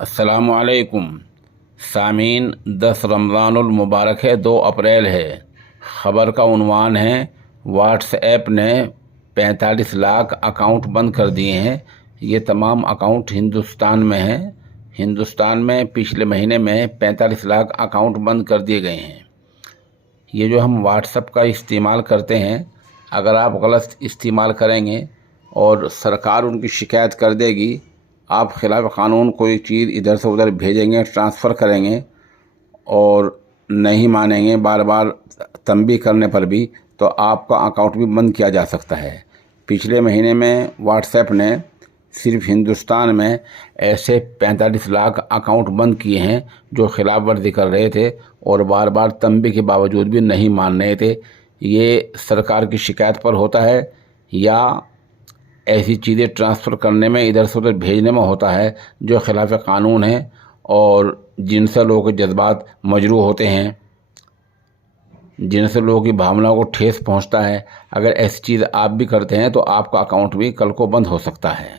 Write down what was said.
السلام علیکم سامعین، 10 رمضان المبارک ہے، 2 اپریل ہے۔ خبر کا عنوان ہے واٹس ایپ نے 45 لاکھ اکاؤنٹ بند کر دیے ہیں۔ یہ تمام اکاؤنٹ ہندوستان میں ہیں۔ ہندوستان میں پچھلے مہینے میں 45 لاکھ اکاؤنٹ بند کر دیے گئے ہیں۔ یہ جو ہم واٹس ایپ کا استعمال کرتے ہیں، اگر آپ غلط استعمال کریں گے اور سرکار ان کی شکایت کر دے گی، آپ خلاف قانون کوئی چیز ادھر سے ادھر بھیجیں گے، ٹرانسفر کریں گے اور نہیں مانیں گے بار بار تنبیہ کرنے پر بھی، تو آپ کا اکاؤنٹ بھی بند کیا جا سکتا ہے۔ پچھلے مہینے میں واٹس ایپ نے صرف ہندوستان میں ایسے 45 لاکھ اکاؤنٹ بند کیے ہیں جو خلاف ورزی کر رہے تھے اور بار بار تنبیہ کے باوجود بھی نہیں مان رہے تھے۔ یہ سرکار کی شکایت پر ہوتا ہے یا ایسی چیزیں ٹرانسفر کرنے میں، ادھر سے ادھر بھیجنے میں ہوتا ہے جو خلاف قانون ہے اور جن سے لوگوں کے جذبات مجروح ہوتے ہیں، جن سے لوگوں کی بھاوناؤں کو ٹھیس پہنچتا ہے۔ اگر ایسی چیز آپ بھی کرتے ہیں تو آپ کا اکاؤنٹ بھی کل کو بند ہو سکتا ہے۔